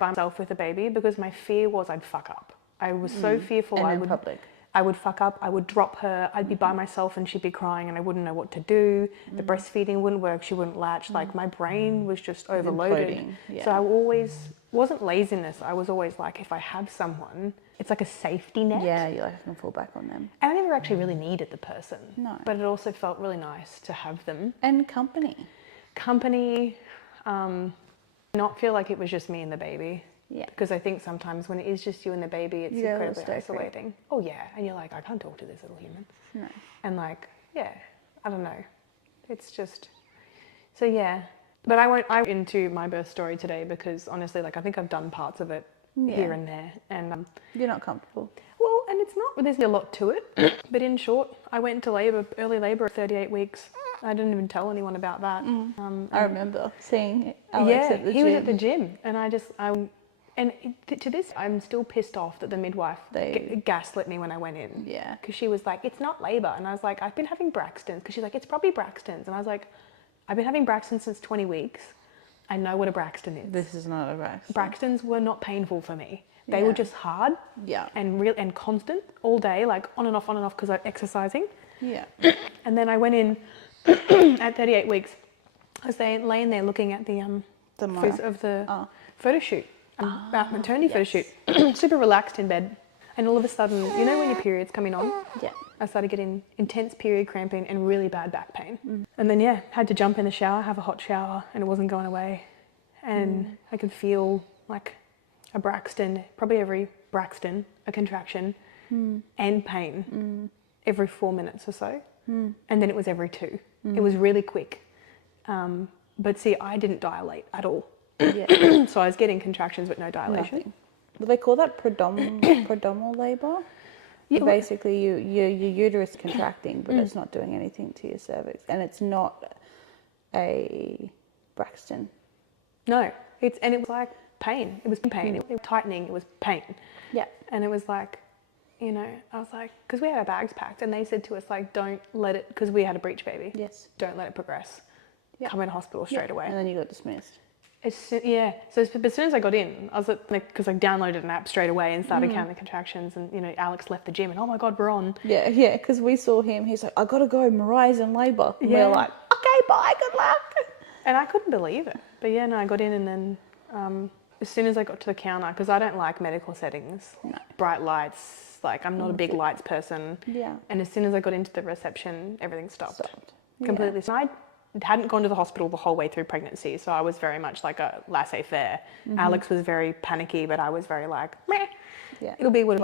myself with the baby, because my fear was I'd fuck up. I was so fearful And in public. I would fuck up, I would drop her, I'd be by myself and she'd be crying and I wouldn't know what to do. The breastfeeding wouldn't work, she wouldn't latch. Like, my brain was just overloaded. Imploding, yeah. So I always, wasn't laziness, I was always like, if I have someone, it's like a safety net. Yeah, you like can fall back on them. And I never actually really needed the person. No. But it also felt really nice to have them. And company. Company, not feel like it was just me and the baby. Yeah. Because I think sometimes when it is just you and the baby, it's Yeah, incredibly that's so isolating. Oh yeah, and you're like, I can't talk to this little human. No. And like, yeah, I don't know. It's just, so yeah. But I won't into my birth story today because honestly, like, I think I've done parts of it here and there. And You're not comfortable. well, and it's not, there's a lot to it. But in short, I went into early labour at 38 weeks. I didn't even tell anyone about that. I remember seeing Alex at the he gym. was at the gym, and to this, I'm still pissed off that the midwife gaslit me when I went in. Yeah. Because she was like, it's not labour. And I was like, I've been having Braxton's. Because she's like, it's probably Braxton's. And I was like, I've been having Braxton's since 20 weeks. I know what a Braxton is. This is not a Braxton. Braxtons were not painful for me. They Yeah. were just hard Yeah. and real and constant all day, like on and off because I'm exercising. Yeah. And then I went in at 38 weeks. I was laying there looking at the mono. of the Oh. photo shoot, maternity photo shoot. Super relaxed in bed, and all of a sudden, you know when your period's coming on? Yeah. I started getting intense period cramping and really bad back pain. And then had to jump in the shower, have a hot shower, and it wasn't going away. And I could feel like a Braxton, probably every Braxton, a contraction and pain every 4 minutes or so. And then it was every 2. It was really quick. But see, I didn't dilate at all. Yeah. So I was getting contractions but no dilation. Nothing. Do they call that predominal labour? Yeah, Basically, your uterus contracting, but it's not doing anything to your cervix, and it's not a Braxton. No, it was like pain. It was pain. It was tightening. It was pain. Yeah. And it was like, I was like, because we had our bags packed, and they said to us like, don't let it, because we had a breech baby. Yes. Don't let it progress. Yeah. Come in hospital straight away. And then you got dismissed. So as soon as I got in, I was because I downloaded an app straight away and started counting the contractions, and Alex left the gym, and oh my God, we're on. Yeah, because we saw him. He's like, I gotta go. Mariah's in labour. And Yeah. we're like, okay, bye, good luck. And I couldn't believe it. But I got in, and then as soon as I got to the counter, because I don't like medical settings, bright lights, like I'm not a big lights person. Yeah. And as soon as I got into the reception, everything stopped. Yeah. Completely. So I hadn't gone to the hospital the whole way through pregnancy, so I was very much like a laissez-faire. Alex was very panicky, but I was very like, meh. Yeah. It'll be what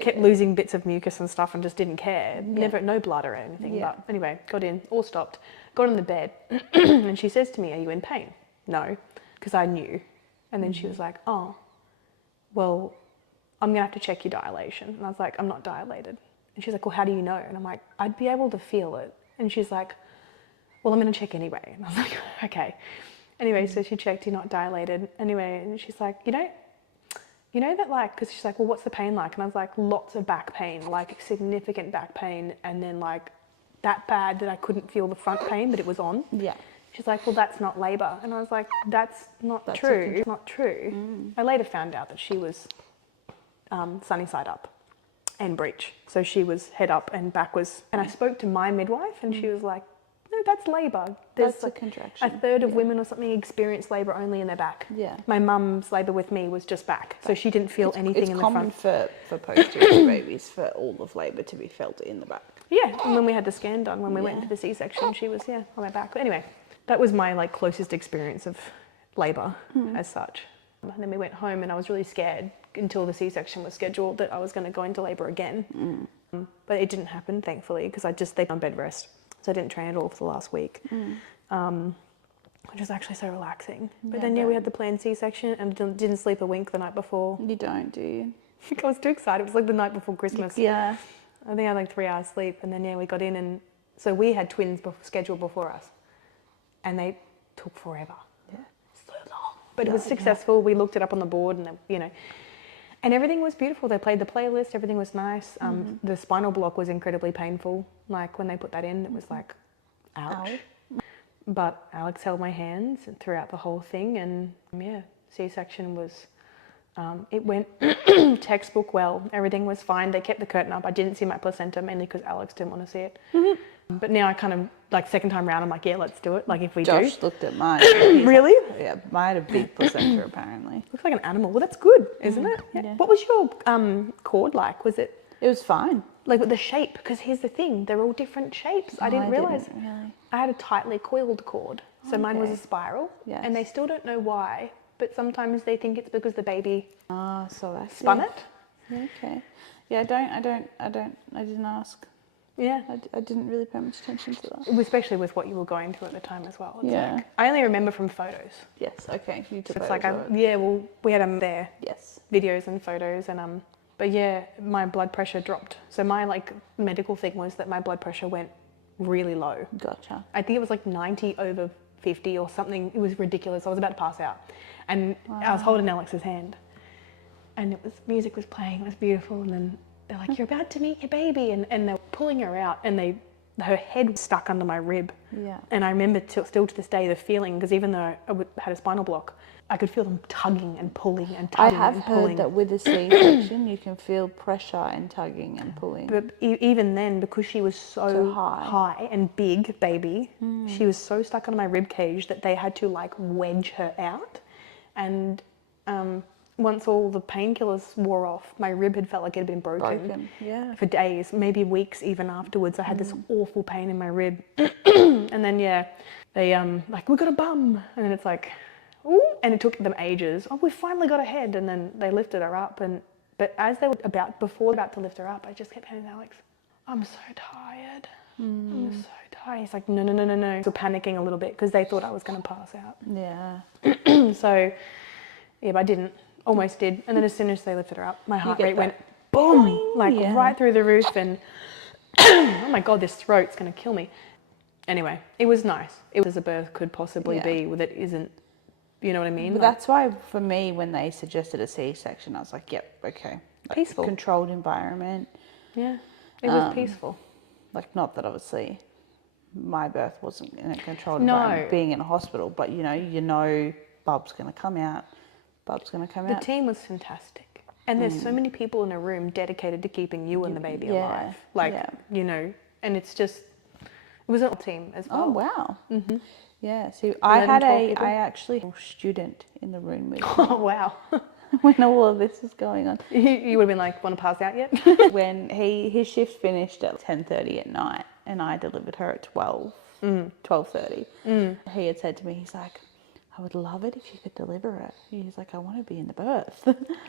kept losing bits of mucus and stuff and just didn't care. Never, no blood or anything. Yeah. But anyway, got in, all stopped, got on the bed, and she says to me, are you in pain? No, because I knew. And then she was like, oh, well, I'm gonna have to check your dilation. And I was like, I'm not dilated. And she's like, well, how do you know? And I'm like, I'd be able to feel it. And she's like, well, I'm going to check anyway. And I was like, okay. Anyway, so she checked, you're not dilated. Anyway, and she's like, you know that like, because she's like, well, what's the pain like? And I was like, lots of back pain, like significant back pain. And then like that bad that I couldn't feel the front pain, but it was on. Yeah. She's like, well, that's not labour. And I was like, that's true. It's not true. I later found out that she was sunny side up and breech. So she was head up and back was, and I spoke to my midwife and she was like, no, that's labour. There's That's a contraction. A third of women or something experience labour only in their back. Yeah. My mum's labour with me was just back. So she didn't feel anything in the front. It's common for posterior babies for all of labour to be felt in the back. Yeah, and when we had the scan done, when we went into the C-section, she was, on my back. But anyway, that was my like closest experience of labour as such. And then we went home and I was really scared until the C-section was scheduled that I was going to go into labour again. But it didn't happen, thankfully, because they on bed rest. So I didn't train at all for the last week, which was actually so relaxing. But then, we had the planned C-section and didn't sleep a wink the night before. You don't, do you? I was too excited. It was like the night before Christmas. Yeah. I think I had like 3 hours sleep. And then, we got in and so we had twins scheduled before us and they took forever. Yeah. So long. But it was successful. We looked it up on the board and, and everything was beautiful. They played the playlist. Everything was nice. The spinal block was incredibly painful. Like when they put that in, it was like, ouch. Ow. But Alex held my hands throughout the whole thing. And C-section was, it went textbook well. Everything was fine. They kept the curtain up. I didn't see my placenta mainly because Alex didn't want to see it. But now I kind of, like second time round, I'm like, let's do it. Like if we Josh do. looked at mine. Really? Like, yeah, mine had a big placenta apparently. Looks like an animal. Well, that's good, isn't it? Yeah. What was your cord like? Was it? It was fine. Like with the shape, because here's the thing, they're all different shapes. I didn't realise. Really. I had a tightly coiled cord, so mine was a Okay. spiral, Yes. and they still don't know why, but sometimes they think it's because the baby So that's spun it. Okay. Yeah, I didn't ask. Yeah, I didn't really pay much attention to that. especially with what you were going through at the time as well. It's Yeah. like, I only remember from photos. Yes, okay. You took So it's those, like, right? we had them there, Yes. videos and photos, and but my blood pressure dropped. So my like medical thing was that my blood pressure went really low. Gotcha. I think it was like 90/50 or something. It was ridiculous. I was about to pass out. And I was holding Alex's hand. And music was playing. It was beautiful. And then they're like, you're about to meet your baby. And they're pulling her out. And they her head was stuck under my rib. Yeah. And I remember still to this day the feeling, because even though I had a spinal block, I could feel them tugging and pulling and I tugging have and heard pulling. that with a C-section, you can feel pressure and tugging and pulling. But even then, because she was so high and big, baby, she was so stuck under my rib cage that they had to like wedge her out. And once all the painkillers wore off, my rib had felt like it had been broken. Yeah. For days, maybe weeks even afterwards. I had this awful pain in my rib. And then, they like, we got a bum. And then it's like, ooh, and it took them ages. Oh, we finally got ahead. And then they lifted her up. But as they were about to lift her up, I just kept saying, Alex, I'm so tired. I'm so tired. He's like, no. So panicking a little bit because they thought I was going to pass out. Yeah. So, yeah, but I didn't. Almost did. And then as soon as they lifted her up, my heart rate went boom, like right through the roof. And oh my God, this throat's going to kill me. Anyway, it was nice. It was as a birth could possibly be that isn't, you know what I mean? But that's why for me, when they suggested a C-section, I was like, yep, okay. Like, peaceful. Controlled environment. Yeah, it was peaceful. Like, not that obviously my birth wasn't in a controlled environment, being in a hospital, but you know, Bub's going to come out. Bub's going to come out. The team was fantastic. And there's so many people in a room dedicated to keeping you and the baby alive. Like, you know, and it's just, it was a team as well. Oh, wow. Mm-hmm. Yeah, so I actually had a student in the room with me. Oh, wow. When all of this was going on. You would have been like, want to pass out yet? When his shift finished at 10:30 at night and I delivered her at 12:30. He had said to me, he's like, I would love it if you could deliver it. He's like, I want to be in the birth.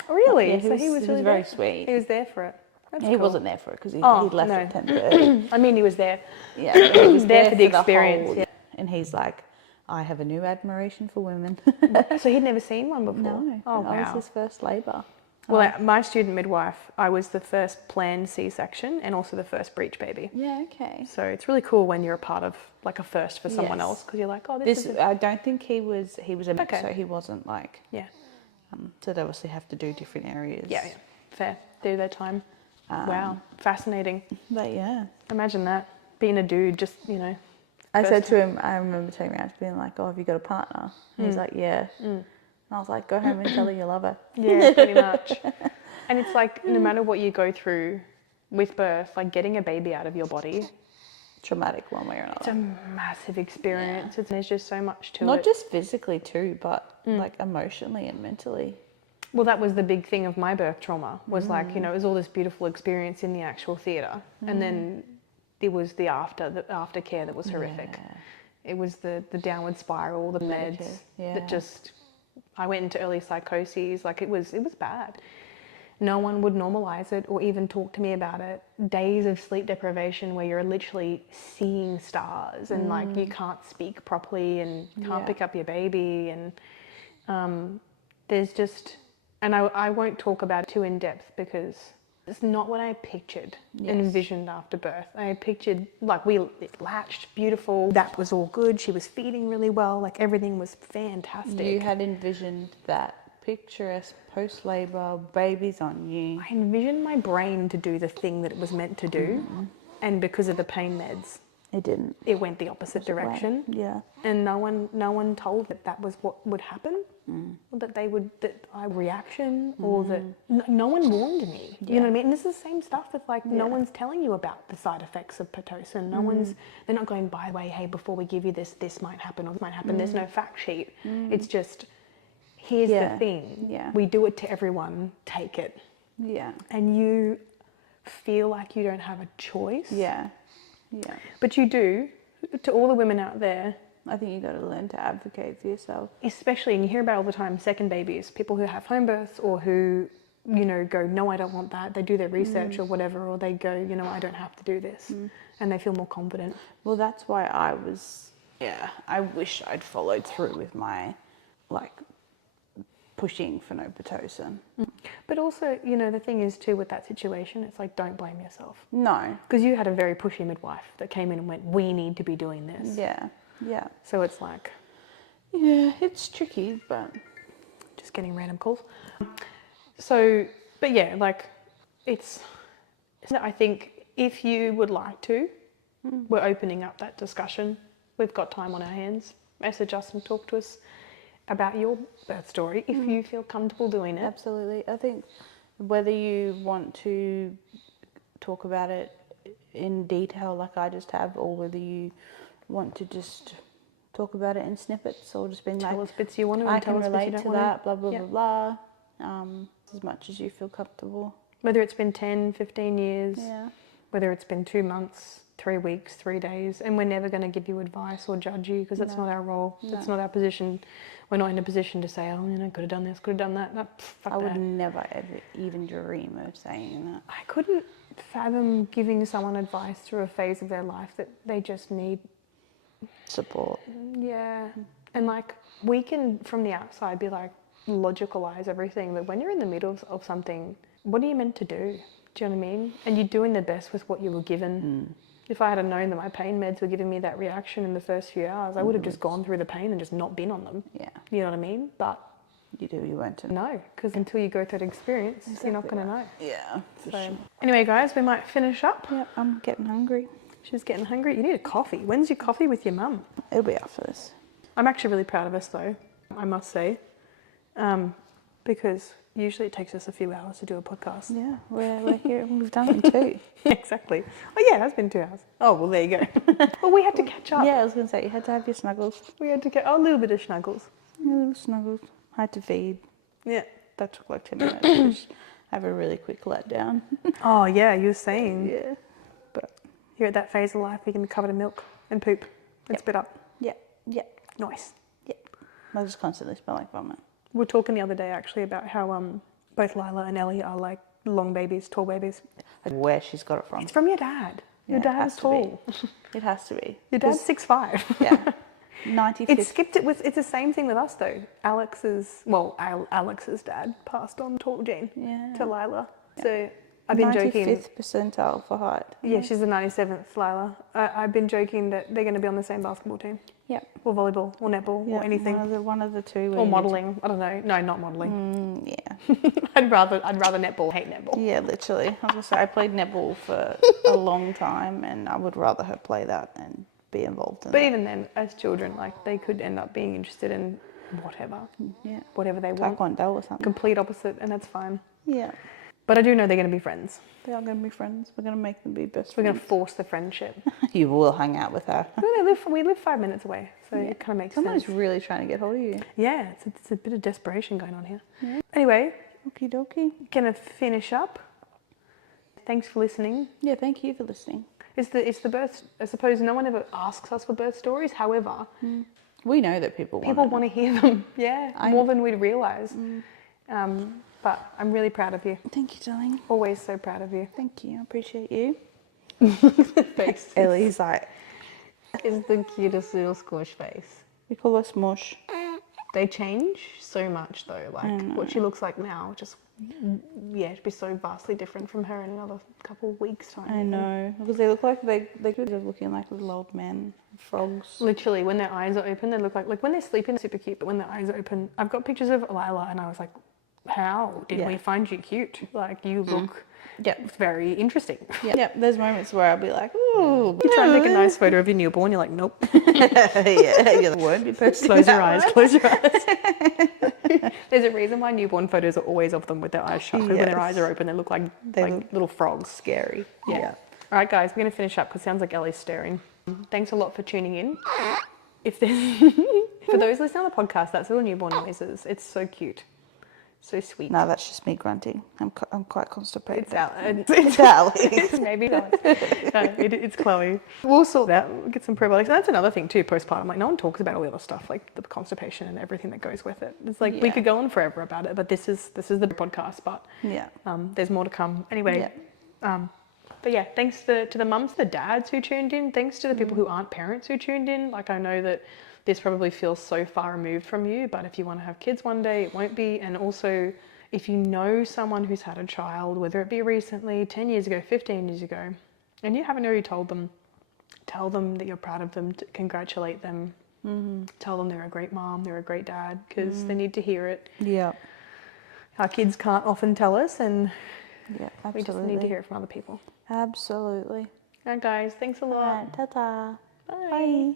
Really? Yeah, so he was really very sweet. He was there for it. That's he cool. wasn't there for it because he left at 10:30. I mean, he was there. Yeah, he was there for the experience. And he's like, I have a new admiration for women. So he'd never seen one before? No. Oh, wow. wow. was his first labour. Well, my student midwife, I was the first planned C-section and also the first breech baby. Yeah, okay. So it's really cool when you're a part of like a first for someone else because you're like, oh, this is... I don't think he was a mix, so he wasn't like... Yeah. So they obviously have to do different areas. Yeah. Fair. Do their time. Wow. Fascinating. But yeah. Imagine that. Being a dude, just, you know... I said to him, I remember turning around to being like, oh, have you got a partner? And he's like, yeah. And I was like, go home and tell her you love her. Yeah, pretty much. And it's like, no matter what you go through with birth, like getting a baby out of your body... Traumatic one way or another. It's a massive experience. Yeah. There's just so much to it. Not just physically too, but like emotionally and mentally. Well, that was the big thing of my birth trauma was like, you know, it was all this beautiful experience in the actual theatre. And then it was the aftercare that was horrific. Yeah. It was the downward spiral, the meds that just... I went into early psychoses. Like it was bad. No one would normalize it or even talk to me about it. Days of sleep deprivation where you're literally seeing stars and like you can't speak properly and can't pick up your baby. And there's just, and I won't talk about it too in depth because it's not what I pictured and envisioned after birth. I pictured like it latched beautiful. That was all good. She was feeding really well. Like everything was fantastic. You had envisioned that picturesque post-labour, babies on you. I envisioned my brain to do the thing that it was meant to do, and because of the pain meds, it didn't. It went the opposite direction. Yeah. And no one told that was what would happen, or that I reaction, or that no one warned me. You know what I mean? And this is the same stuff with like no one's telling you about the side effects of Pitocin. They're not going, by the way, hey, before we give you this might happen or this might happen. There's no fact sheet. It's just, here's the thing. Yeah. We do it to everyone. Take it. Yeah. And you feel like you don't have a choice. Yeah. Yeah. But you do. To all the women out there, I think you got to learn to advocate for yourself. Especially, and you hear about all the time, second babies, people who have home births or who, you know, go, no, I don't want that. They do their research or whatever, or they go, you know, I don't have to do this. And they feel more confident. Well, that's why I wish I'd followed through with my, like, pushing for no Pitocin. But also, you know, the thing is too with that situation, it's like, don't blame yourself. No. Because you had a very pushy midwife that came in and went, we need to be doing this. Yeah. Yeah. So it's like... Yeah, it's tricky, but... Just getting random calls. So, but yeah, like, I think if you would like to, we're opening up that discussion. We've got time on our hands. Message us and talk to us about your birth story if you feel comfortable doing it. Absolutely. I think whether you want to talk about it in detail like I just have, or whether you want to just talk about it in snippets, or just being Tell like, us bits you want to I and tell can us bits you relate don't to want that, blah, blah, Yep. blah, blah, as much as you feel comfortable. Whether it's been 10, 15 years, Yeah. whether it's been 2 months, 3 weeks, 3 days, and we're never going to give you advice or judge you because that's No. not our role. No. It's not our position. We're not in a position to say, oh, could have done this, could have done that. No, fuck I would that. never ever even dream of saying that. I couldn't fathom giving someone advice through a phase of their life that they just need. Support. Yeah. And like, we can, from the outside, be like, logicalize everything, but when you're in the middle of something, what are you meant to do? Do you know what I mean? And you're doing the best with what you were given. If I had known that my pain meds were giving me that reaction in the first few hours, I would have just gone through the pain and just not been on them. Yeah. You know what I mean? But You won't to no, because until you go through that experience, you're not going to know. Yeah. So anyway, guys, we might finish up. Yeah, I'm getting hungry. She's getting hungry. You need a coffee. When's your coffee with your mum? It'll be after this. I'm actually really proud of us, though, I must say, because usually it takes us a few hours to do a podcast. Yeah, we're here. We've done it in 2. Exactly. Oh, yeah, it has been 2 hours. Oh, well, there you go. Well, we had to catch up. Yeah, I was going to say, you had to have your snuggles. We had to get a little bit of snuggles. Little snuggles. I had to feed. Yeah. That took like 10 minutes. Just have a really quick letdown. Oh, yeah, you were saying Yeah. But you're at that phase of life where you can be covered in milk and poop and Yep. spit up. yeah. Nice. I just constantly smell like vomit. We were talking the other day, actually, about how both Lila and Ellie are like long babies, tall babies. Where she's got it from. It's from your dad. Your Yeah, it dad has is to tall. It has to be. Your dad's 6'5". Yeah. 95th. It skipped it with. It's the same thing with us though. Alex's dad passed on tall gene to Lila. Yeah. So I've been joking. 95th percentile for height. Yeah, she's the 97th, Lila. I've been joking that they're going to be on the same basketball team. Yep. Or volleyball, or netball, or anything. One of the two. Or modelling. I don't know. No, not modelling. Yeah. I'd rather netball. Hate netball. Yeah, literally. I was gonna say I played netball for a long time, and I would rather her play that and be involved in But that. even then, as children, like they could end up being interested in whatever they want. Taekwondo or something. Complete opposite, and that's fine. Yeah. But I do know they're going to be friends. They are going to be friends. We're going to make them be best We're friends. going to force the friendship. You will hang out with her. We live 5 minutes away, so it kind of makes Someone's sense. really trying to get hold of you. Yeah, it's a bit of desperation going on here. Yeah. Anyway, Okie dokie. gonna finish up. Thanks for listening. Yeah, thank you for listening. It's the birth. I suppose no one ever asks us for birth stories. However, We know that people want to hear them. Yeah, more than we'd realise. But I'm really proud of you. Thank you, darling. Always so proud of you. Thank you. I appreciate you. Face Ellie's like, Is the cutest little squish face. we call her Smush. They change so much though. Like what she looks like now, just it'd be so vastly different from her in another couple of weeks' time. I know. Because they look like they could have looking like little old men, frogs. Literally, when their eyes are open, they look like when they're sleeping, they're super cute. But when their eyes are open, I've got pictures of Lila, and I was like, "How did we find you cute? Like you look very interesting." Yeah, there's moments where I'll be like, ooh. You try and take a nice photo of your newborn, you're like, "Nope." Yeah, you won't be posting Close your that eyes. one. Close your eyes. There's a reason why newborn photos are always of them with their eyes shut. 'Cause when their eyes are open, they look like little frogs. Scary. Yeah. All right, guys, we're going to finish up because it sounds like Ellie's staring. Thanks a lot for tuning in. If there's for those listening on the podcast, that's little newborn noises. It's so cute, so sweet. No, that's just me grunting. I'm quite constipated. It's out. It's Alex. Maybe not. No, it's Chloe. We'll sort that. We'll get some probiotics. And that's another thing too. Postpartum, like no one talks about all the other stuff, like the constipation and everything that goes with it. It's like we could go on forever about it, but this is the podcast. But there's more to come. Anyway. But yeah, thanks to the mums, the dads who tuned in. Thanks to the people who aren't parents who tuned in. Like I know that this probably feels so far removed from you, but if you want to have kids one day, it won't be. And also, if you know someone who's had a child, whether it be recently, 10 years ago, 15 years ago, and you haven't already told them, tell them that you're proud of them, congratulate them. Tell them they're a great mom, they're a great dad, because they need to hear it. Yeah. Our kids can't often tell us, and Yeah, absolutely. we just need to hear it from other people. Absolutely. All right, guys. Thanks a lot. Alright, ta-ta. Bye. Bye.